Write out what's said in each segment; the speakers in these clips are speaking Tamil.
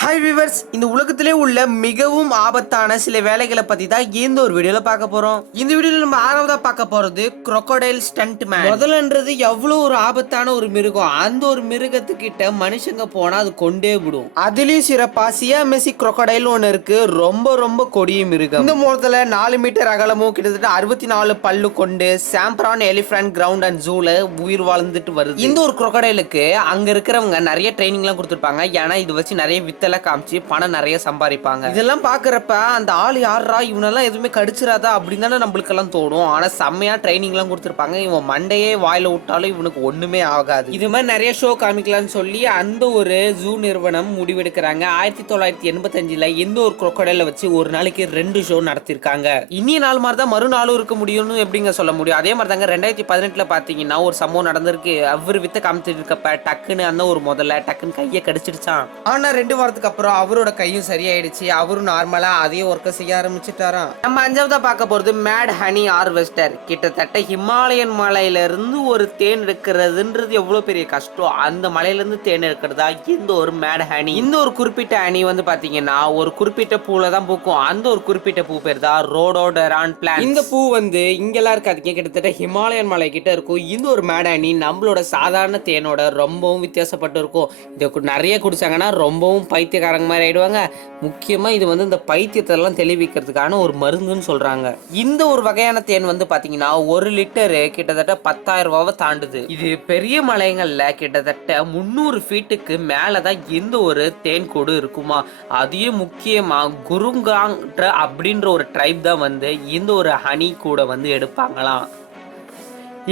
ஹாய் விவர்ஸ், இந்த உலகத்திலே உள்ள மிகவும் ஆபத்தான சில வேலைகளை பத்தி தான் இந்த ஒரு வீடியோல பார்க்க போறோம். இந்த வீடியோல நம்ம ஆறாவதா பார்க்க போறது crocodile ஸ்டண்ட் மேன். முதல்லன்றது எவ்வளவு ஒரு ஆபத்தான ஒரு மிருகம். அந்த ஒரு மிருகத்துக்கிட்ட மனுஷங்க போனா அது கொண்டே விடும். அதுலயும் சிறப்பா சியாமெசி crocodile ஒன்று இருக்கு. ரொம்ப ரொம்ப கொடிய மிருகம். இந்த முதல்ல 4 மீட்டர் அகலமும் கிட்டத்தட்ட 64 பல்லு கொண்டு சாம்பிரான் எலிஃபண்ட் கிரவுண்ட் அண்ட் ஜூல உயிர் வாழ்ந்துட்டு வருது. இந்த ஒரு crocodileக்கு அங்க இருக்கிறவங்க நிறைய ட்ரைனிங் எல்லாம் கொடுத்துருப்பாங்க. ஏன்னா இது வச்சு நிறைய வித்தெல்லாம் காமிச்சு பணம் நிறைய சம்பாதிப்பாங்க. இதெல்லாம் பாக்குறப்ப அந்த ஆள் யாரா இவனெல்லாம் எதுவுமே கடிச்சிராதா அப்படின்னு தானே நம்மளுக்கு எல்லாம் தோணும். ஆனா செம்மையா ட்ரைனிங் எல்லாம் கொடுத்துருப்பாங்க. இவன் மண்டையே வாயில விட்டாலும் இவனுக்கு ஒண்ணுமே ஆகாது. இது மாதிரி நிறைய ஷோ காமிக்கலாம்னு சொல்லி அந்த ஒரு ஜூ நிறுவனம் முடிவெடுக்கிறாங்க. 1985ல இந்த ஒரு crocodile வச்சு ஒரு நாளைக்கு 2 ஷோ நடத்திருக்காங்க. இன்னிய நாள் மாதிரி தான் மறுநாளும் இருக்க முடியும்னு எப்படிங்க சொல்ல முடியும்? அதே மாதிரி தாங்க 2018ல பாத்தீங்கன்னா ஒரு சம்பவம் நடந்திருக்கு. அவர் வித்த காமிச்சிட்டு இருக்கப்ப டக்குன்னு அந்த ஒரு முதல்ல டக்குன்னு கையை கடிச்சிடுச்சான். ஆனா 2 வாரத்துக்கு அப்புறம் அவரோட கையும் சரியாயிடுச்சு. அவரும் நார்மலா அதே ஒர்க்க செய்ய ஆரம்பிச்சுட்டாராம். நம்ம 5ஆவதா பார்க்க போறது மேட் ஹனி ஹார்வெஸ்டர். கிட்டத்தட்ட ஹிமாலயன் மலையில இருந்து ஒரு தேன் எடுக்கிறதுன்றது எவ்வளவு பெரிய கஷ்டம். அந்த மலையில இருந்து தேன் எடுக்கிறதா இந்த ஒரு மேட் ஹனி. இந்த ஒரு குறிப்பிட்ட ஹனி வந்து பாத்தீங்கன்னா ஒரு குறிப்பிட்ட பூல தான் பூக்கும். அந்த ஒரு குறிப்பிட்ட பூ பேர் தான் ரோடோடரான் பிளான்ட். இந்த பூ வந்து இங்கெல்லாம் இருக்காதுங்க, கிட்டத்தட்ட ஹிமாலயன் மலை கிட்ட இருக்கும். இந்த ஒரு மேட் ஹனி நம்மளோட சாதாரண தேனோட ரொம்பவும் வித்தியாசப்பட்டு இருக்கும். இதை நிறைய குடிச்சாங்கன்னா ரொம்பவும் பைத்தியக்காரங்க மாதிரி ஆயிடுவாங்க. முக்கியமா இது வந்து இந்த பைத்தியத்தெல்லாம் தெளிவிக்கிறதுக்கான ஒரு மருந்துன்னு சொல்றாங்க. இந்த ஒரு வகையான தேன் வந்து பாத்தீங்கன்னா 1 லிட்டரு கிட்டத்தட்ட 10,000 ரூபாவை தாண்டுது. இது பெரிய மலைகள்ல கிட்டத்தட்ட 300 ஃபீட்டுக்கு மேலதான் இந்த ஒரு தேன் கூடு இருக்குமா. அதையும் முக்கியமா குருங்காங் அப்படின்ற ஒரு ட்ரைப் தான் வந்து இந்த ஒரு ஹனி கூட வந்து எடுப்பாங்களாம்.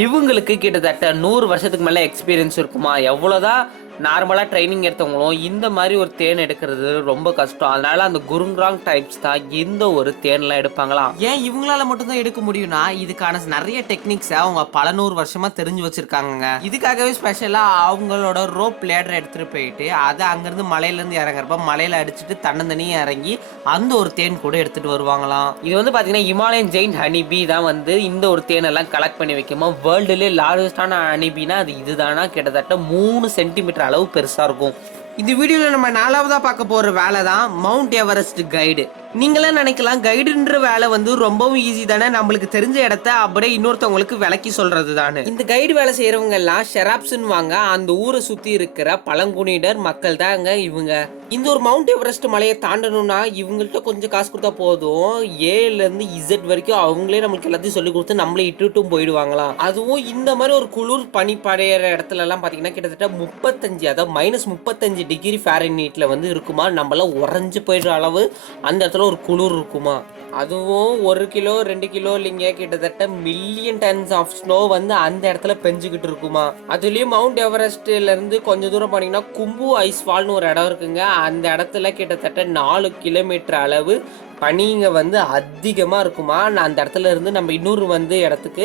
இவங்களுக்கு கிட்டத்தட்ட 100 வருஷத்துக்கு மேல எக்ஸ்பீரியன்ஸ் இருக்குமா. எவ்வளவுதான் நார்மலாக ட்ரைனிங் எடுத்தவங்களும் இந்த மாதிரி ஒரு தேன் எடுக்கிறது ரொம்ப கஷ்டம். அதனால அந்த குருங்ராங் டைப்ஸ் தான் இந்த ஒரு தேன்லாம் எடுப்பாங்களாம். ஏன் இவங்களால மட்டும் தான் எடுக்க முடியும்னா இதுக்கான நிறைய டெக்னிக்ஸை அவங்க பல 100 வருஷமா தெரிஞ்சு வச்சிருக்காங்க. இதுக்காகவே ஸ்பெஷலாக அவங்களோட ரோப் லேடர் எடுத்துட்டு போயிட்டு அதை அங்கிருந்து மலையிலேருந்து இறங்குறப்ப மலையில அடிச்சுட்டு தன்னந்தனியும் இறங்கி அந்த ஒரு தேன் கூட எடுத்துட்டு வருவாங்களாம். இது வந்து பார்த்தீங்கன்னா ஹிமாலயன் ஜெயின் ஹனிபி தான் வந்து இந்த ஒரு தேனெல்லாம் கலெக்ட் பண்ணி வைக்குமா. வேர்ல்டுலேயே லார்ஜஸ்டான ஹனிபினா அது இதுதானா. கிட்டத்தட்ட 3 சென்டிமீட்டர் அளவு பெருசா இருக்கும். இந்த வீடியோல நம்ம 4ஆவதா பார்க்க போற வேலை தான் மவுண்ட் எவரெஸ்ட் கைடு. நீங்களாம் நினைக்கலாம் கைடுன்ற வேலை வந்து ரொம்பவும் ஈஸி தானே, நம்மளுக்கு தெரிஞ்ச இடத்த அப்படியே இன்னொருத்தவங்களுக்கு விளக்கி சொல்றது தானே. இந்த கைடு வேலை செய்யறவங்க எல்லாம் ஷெராப்ஸ்ன்னு வாங்க. அந்த ஊரை சுத்தி இருக்கிற பழங்குடியினர் மக்கள் தாங்க இவங்க. இந்த ஒரு மவுண்ட் எவரெஸ்ட் மலையை தாண்டணும்னா இவங்கள்ட்ட கொஞ்சம் காசு கொடுத்தா போதும். ஏல இருந்து இசட் வரைக்கும் அவங்களே நம்மளுக்கு எல்லாத்தையும் சொல்லி கொடுத்து நம்மளே இட்டுட்டும் போயிடுவாங்களாம். அதுவும் இந்த மாதிரி ஒரு குளிர் பனி படையிற இடத்துல எல்லாம் பாத்தீங்கன்னா கிட்டத்தட்ட 35, அதாவது -35 டிகிரி ஃபாரன்ஹீட்ல வந்து இருக்குமா. நம்மளாம் உறைஞ்சு போயிடுற அளவு அந்த இடத்துல ஒரு குளிர் இருக்குமா. அதுவும் 1 கிலோ 2 கிலோ இல்லைங்க, கிட்டத்தட்ட மில்லியன் டன்ஸ் ஆஃப் ஸ்னோ வந்து அந்த இடத்துல பெஞ்சுக்கிட்டு இருக்குமா. அதுலயும் மவுண்ட் எவரெஸ்ட்ல இருந்து கொஞ்சம் தூரம் போனீங்கன்னா கும்பு ஐஸ் ஃபால்னு ஒரு இடம் இருக்குங்க. அந்த இடத்துல கிட்டத்தட்ட 4 கிலோமீட்டர் அளவு பனிங்க வந்து அதிகமா இருக்குமா. அந்த இடத்துல இருந்து நம்ம இன்னொரு வந்து இடத்துக்கு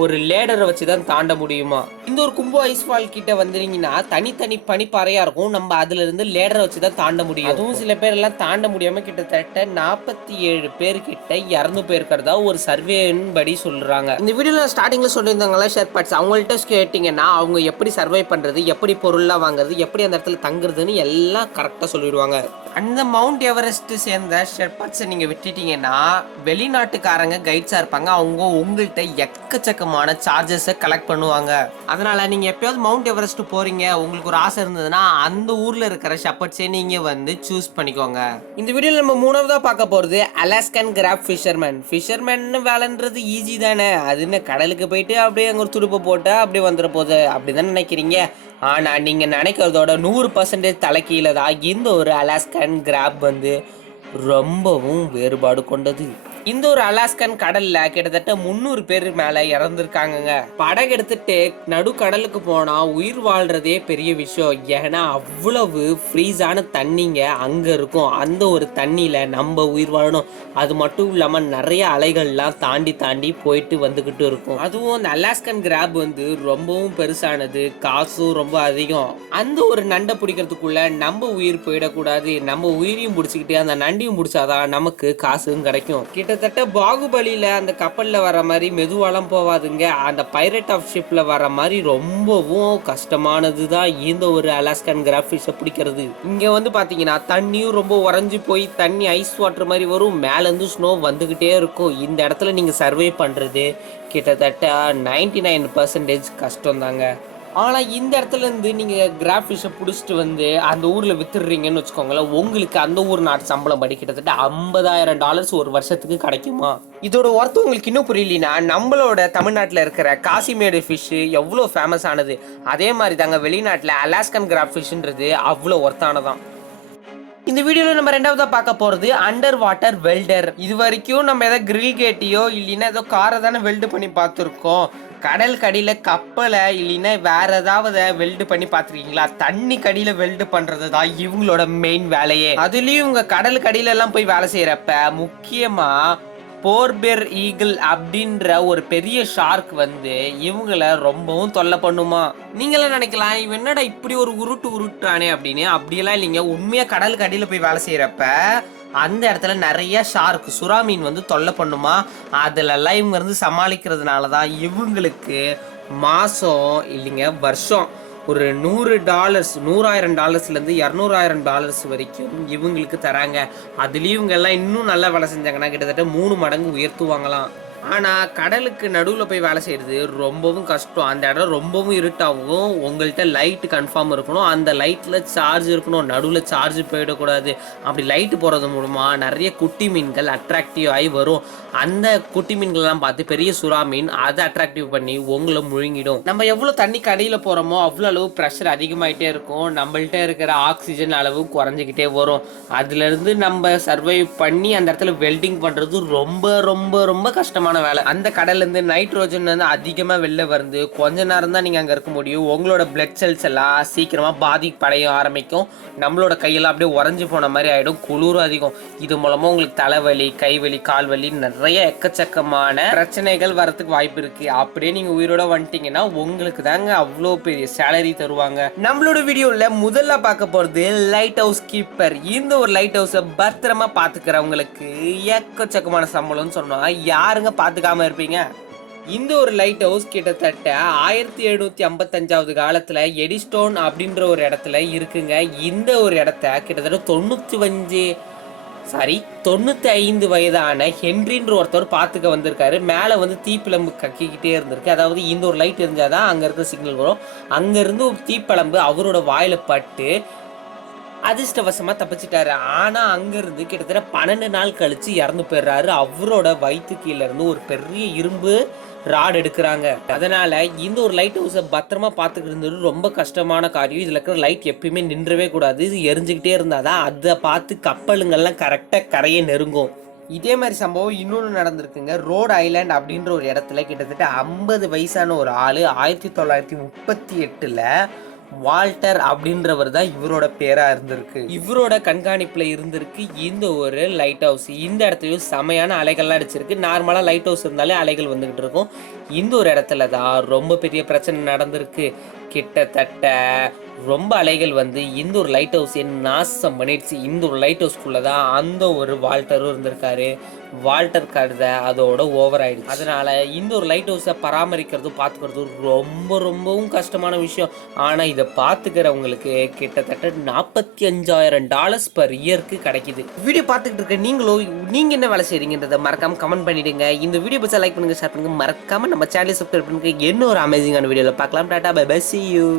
ஒரு லேடரை வச்சுதான் தாண்ட முடியுமா. இந்த ஒரு கும்பு ஐஸ் ஃபால் கிட்ட வந்துட்டீங்கன்னா தனித்தனி பனிப்பாறையா இருக்கும். நம்ம அதுல இருந்து லேடரை வச்சுதான் தாண்ட முடியும். அதுவும் சில பேர் எல்லாம் தாண்ட முடியாம கிட்டத்தட்ட 47 பேர் கிட்ட இறந்து போயிருக்கிறதா ஒரு சர்வேன் படி சொல்றாங்க. இந்த வீடியோல ஸ்டார்டிங்ல சொல்லியிருந்தாங்களா ஷெர்பாட்ஸ், அவங்கள்ட்ட கேட்டீங்கன்னா அவங்க எப்படி சர்வை பண்றது, எப்படி பொருள்லாம் வாங்குறது, எப்படி அந்த இடத்துல தங்குறதுன்னு எல்லாம் கரெக்டா சொல்லிடுவாங்க. அந்த மவுண்ட் எவரெஸ்ட் சேர்ந்த ஷெர்பாட்ஸை நீங்க விட்டுட்டீங்கன்னா வெளிநாட்டுக்காரங்க கைட்ஸா இருப்பாங்க. அவங்க உங்கள்கிட்ட எக்கச்சக்கமான சார்ஜஸை கலெக்ட் பண்ணுவாங்க. அதனால நீங்க எப்பயாவது மவுண்ட் எவரெஸ்ட் போறீங்க, உங்களுக்கு ஒரு ஆசை இருந்ததுன்னா அந்த ஊர்ல இருக்கிற ஷெர்பாட்ஸை நீங்க வந்து சூஸ் பண்ணிக்கோங்க. இந்த வீடியோல நம்ம 3ஆவதா பார்க்க போறது அலாஸ்கன் கிராப் ஃபிஷர்மேன். ஃபிஷர்மேன் வேலைன்றது ஈஸி தானே. அது என்ன கடலுக்கு போயிட்டு அப்படியே அங்க ஒரு துடுப்பை போட்டு அப்படியே வந்துட போகுது அப்படிதான் நினைக்கிறீங்க. ஆனா நீங்க நினைக்கிறதோட 100% தலைக்கீழ தான் இந்த ஒரு அலாஸ்கன் கிராப் வந்து ரொம்பவும் வேறுபாடு கொண்டது. இந்த ஒரு அலாஸ்கன் கடல்ல கிட்டத்தட்ட 300 பேர் மேல இறந்துருக்காங்க. படகு எடுத்துட்டு நடு கடலுக்கு போனா உயிர் வாழ்றதே பெரிய விஷயம். ஏன்னா அவ்வளவு ஃப்ரீஸான தண்ணிங்க அங்க இருக்கும். அந்த ஒரு தண்ணியில நம்ம உயிர் வாழணும். அது மட்டும் இல்லாம நிறைய அலைகள்லாம் தாண்டி தாண்டி போயிட்டு வந்துகிட்டு இருக்கும். அதுவும் அந்த அலாஸ்கன் கிராப் வந்து ரொம்பவும் பெருசானது, காசும் ரொம்ப அதிகம். அந்த ஒரு நண்டை பிடிக்கிறதுக்குள்ள நம்ம உயிர் போயிடக்கூடாது. நம்ம உயிரையும் பிடிச்சிக்கிட்டு அந்த நண்டையும் பிடிச்சாதான் நமக்கு காசும் கிடைக்கும். கிட்டத்தட்ட பாகுபலியில அந்த கப்பல்ல வர மாதிரி மெதுவாலாம் போவாதுங்க. அந்த பைரட் ஆஃப் ஷிப்ல வர மாதிரி ரொம்பவும் கஷ்டமானதுதான் இந்த ஒரு அலாஸ்கன் கிராஃபிஷை பிடிக்கிறது. இங்க வந்து பாத்தீங்கன்னா தண்ணியும் ரொம்ப உறைஞ்சு போய் தண்ணி ஐஸ் வாட்டர் மாதிரி வரும், மேல இருந்து ஸ்னோ வந்துகிட்டே இருக்கும். இந்த இடத்துல நீங்க சர்வே பண்றது கிட்டத்தட்ட 99% கஷ்டம் தாங்க. ஆனால் இந்த இடத்துல இருந்து நீங்கள் கிராஃபிஷை பிடிச்சிட்டு வந்து அந்த ஊரில் வித்துடுறீங்கன்னு வச்சுக்கோங்களேன், உங்களுக்கு அந்த ஊர் நாட்டு சம்பளம் படி கிட்டத்தட்ட $50,000 ஒரு வருஷத்துக்கு கிடைக்குமா? இதோட ஒர்த்து உங்களுக்கு இன்னும் புரியலனா, நம்மளோட தமிழ்நாட்டில் இருக்கிற காசிமேடு ஃபிஷ்ஷு எவ்வளோ ஃபேமஸ் ஆனது, அதே மாதிரி தாங்க வெளிநாட்டில் அலாஸ்கன் கிராஃபிஷ்ன்றது அவ்வளோ ஒர்த்தானதான். இந்த வீடியோவில் நம்ம ரெண்டாவதா பார்க்க போகிறது அண்டர் வாட்டர் வெல்டர். இது வரைக்கும் நம்ம ஏதோ கிரில் கேட்டியோ இல்லைன்னா ஏதோ காரை தானே வெல்டு பண்ணி பார்த்துருக்கோம். கடல் கடியில் கப்பலை இல்லைன்னா வேற ஏதாவது வெல்டு பண்ணி பார்த்துருக்கீங்களா? தண்ணி கடியில் வெல்டு பண்ணுறது தான் இவங்களோட மெயின் வேலையே. அதுலேயும் இவங்க கடல் கடியில எல்லாம் போய் வேலை செய்கிறப்ப முக்கியமாக போர்பெர் ஈகிள் அப்படின்ற ஒரு பெரிய ஷார்க் வந்து இவங்கள ரொம்பவும் தொல்லை பண்ணுமா. நீங்களாம் நினைக்கலாம் இவன் என்னடா இப்படி ஒரு உருட்டுறானே அப்படின்னு. அப்படியெல்லாம் இல்லைங்க, உண்மையாக கடலுக்கு அடியில் போய் வேலை செய்கிறப்ப அந்த இடத்துல நிறைய ஷார்க் சுறா மீன் வந்து தொல்லை பண்ணுமா. அதிலெல்லாம் இவங்க இருந்து சமாளிக்கிறதுனால தான் இவங்களுக்கு மாதம் இல்லைங்க வருஷம் ஒரு $100,000 $200,000 வரைக்கும் இவங்களுக்கு தராங்க. அதுலேயும் இவங்க எல்லாம் இன்னும் நல்லா வேலை செஞ்சாங்கன்னா கிட்டத்தட்ட 3 மடங்கு உயர்த்துவாங்களாம். ஆனால் கடலுக்கு நடுவில் போய் வேலை செய்கிறது ரொம்பவும் கஷ்டம். அந்த இடம் ரொம்பவும் இருட்டாகும். உங்கள்கிட்ட லைட்டு கன்ஃபார்ம் இருக்கணும், அந்த லைட்டில் சார்ஜ் இருக்கணும், நடுவில் சார்ஜ் போயிடக்கூடாது. அப்படி லைட்டு போகிறது மூலமாக நிறைய குட்டி மீன்கள் அட்ராக்டிவ் ஆகி வரும். அந்த குட்டி மீன்கள்லாம் பார்த்து பெரிய சுறா மீன் அதை அட்ராக்டிவ் பண்ணி உங்களை முழுங்கிடும். நம்ம எவ்வளோ தண்ணி கடையில் போகிறோமோ அவ்வளோ அளவு ப்ரெஷர் அதிகமாகிட்டே இருக்கும், நம்மள்கிட்ட இருக்கிற ஆக்சிஜன் அளவு குறைஞ்சிக்கிட்டே வரும். அதுலேருந்து நம்ம சர்வைவ் பண்ணி அந்த இடத்துல வெல்டிங் பண்ணுறது ரொம்ப ரொம்ப ரொம்ப கஷ்டமாக வேலை. அந்த கடல்ல இருந்து நைட்ரோஜன் வந்து அதிகமா வெளில வருது. கொஞ்ச நேரம் தான் நீங்க அங்க இருக்க முடியும். உங்களோட பிளட் செல்ஸ் எல்லாம் சீக்கிரமா பாதிப்படைய ஆரம்பிக்கும். நம்மளோட கையெல்லாம் அப்படியே உறைஞ்சு போன மாதிரி ஆயிடும், குளிர் அதிகம். இது மூலமா உங்களுக்கு தலைவலி, கைவலி, கால்வலி, நிறைய எக்கச்சக்கமான பிரச்சனைகள் வரதுக்கு வாய்ப்பு இருக்கு. அப்படியே நீங்க உயிரோட வந்துட்டீங்கன்னா உங்களுக்கு தாங்க அவ்வளோ பெரிய சேலரி தருவாங்க. நம்மளோட வீடியோல முதல்ல பார்க்க போறது லைட் ஹவுஸ் கீப்பர். இந்த ஒரு லைட் ஹவுஸை பத்திரமா பாத்துக்கிறவங்களுக்கு எக்கச்சக்கமான சம்பளம்னு சொன்னா யாருங்க பாத்துக்காம இருப்பீங்க? இந்த ஒரு லைட் ஹவுஸ் கிட்டத்தட்ட 1755 காலத்துல எடிஸ்டோன் அப்படின்ற ஒரு இடத்துல இருக்குங்க. இந்த ஒரு இடத்த கிட்டத்தட்ட 95 வயதான ஹென்ரின்ற ஒருத்தர் பார்த்துக்க வந்திருக்காரு. மேலே வந்து தீப்பிழம்பு கக்கிக்கிட்டே இருந்திருக்கு. அதாவது இந்த ஒரு லைட் இருந்தாதான் அங்கே இருக்கிற சிக்னல் வரும். அங்கேருந்து ஒரு தீப்பிழம்பு அவரோட வாயில பட்டு அதிர்ஷ்டவசமாக தப்பிச்சிட்டாரு. ஆனால் அங்கேருந்து கிட்டத்தட்ட 12 நாள் கழிச்சு இறந்து போயிடுறாரு. அவரோட வயிற்று கீழே இருந்து ஒரு பெரிய இரும்பு ராட் எடுக்கிறாங்க. அதனால இந்த ஒரு லைட் ஹவுஸை பத்திரமா பார்த்துக்கிட்டு இருந்தது ரொம்ப கஷ்டமான காரியம். இதில் இருக்கிற லைட் எப்பயுமே நின்றவே கூடாது, இது எரிஞ்சுக்கிட்டே இருந்தாதான் அதை பார்த்து கப்பலுங்கள்லாம் கரெக்டாக கரையை நெருங்கும். இதே மாதிரி சம்பவம் இன்னொன்று நடந்திருக்குங்க. ரோட் ஐலாண்ட் அப்படின்ற ஒரு இடத்துல கிட்டத்தட்ட 50 வயசான ஒரு ஆள் 1938 வால்டர் அப்படின்றவர் தான் இவரோட பேரா இருந்திருக்கு. இவரோட கண்காணிப்புல இருந்திருக்கு இந்த ஒரு லைட் ஹவுஸ். இந்த இடத்துலயும் செமையான அலைகள்லாம் அடிச்சிருக்கு. நார்மலா லைட் ஹவுஸ் இருந்தாலே அலைகள் வந்துகிட்டு இருக்கும். இந்த ஒரு இடத்துல தான் ரொம்ப பெரிய பிரச்சனை நடந்திருக்கு. கிட்டத்தட்ட ரொம்ப அலைகள் வந்து இந்த ஒரு லைட் ஹவுஸை நாசம் பண்ணிடுச்சு. இந்த ஒரு லைட் ஹவுஸ்க்குள்ள தான் அந்த ஒரு வால்டரும் இருந்திருக்காரு. வால்டர் கழுத அதோட ஓவர் ஆயிடுச்சு. அதனால இந்த ஒரு லைட் ஹவுஸை பராமரிக்கிறதும் பார்த்துக்கிறதும் ரொம்ப ரொம்பவும் கஷ்டமான விஷயம். ஆனால் இதை பார்த்துக்கிறவங்களுக்கு கிட்டத்தட்ட $45,000 per இயருக்கு கிடைக்குது. வீடியோ பார்த்துக்கிட்டு இருக்க நீங்க என்ன வேலை செய்றீங்கன்றதை மறக்காம கமெண்ட் பண்ணிடுங்க. இந்த வீடியோ பற்றி லைக் பண்ணுங்க, ஷேர் பண்ணுங்க, மறக்காம நம்ம சேனலை சப்ஸ்கிரைப் பண்ணுங்க. இன்னொரு அமேசிங்கான வீடியோவில் பார்க்கலாம். டாடா பை பை, see you.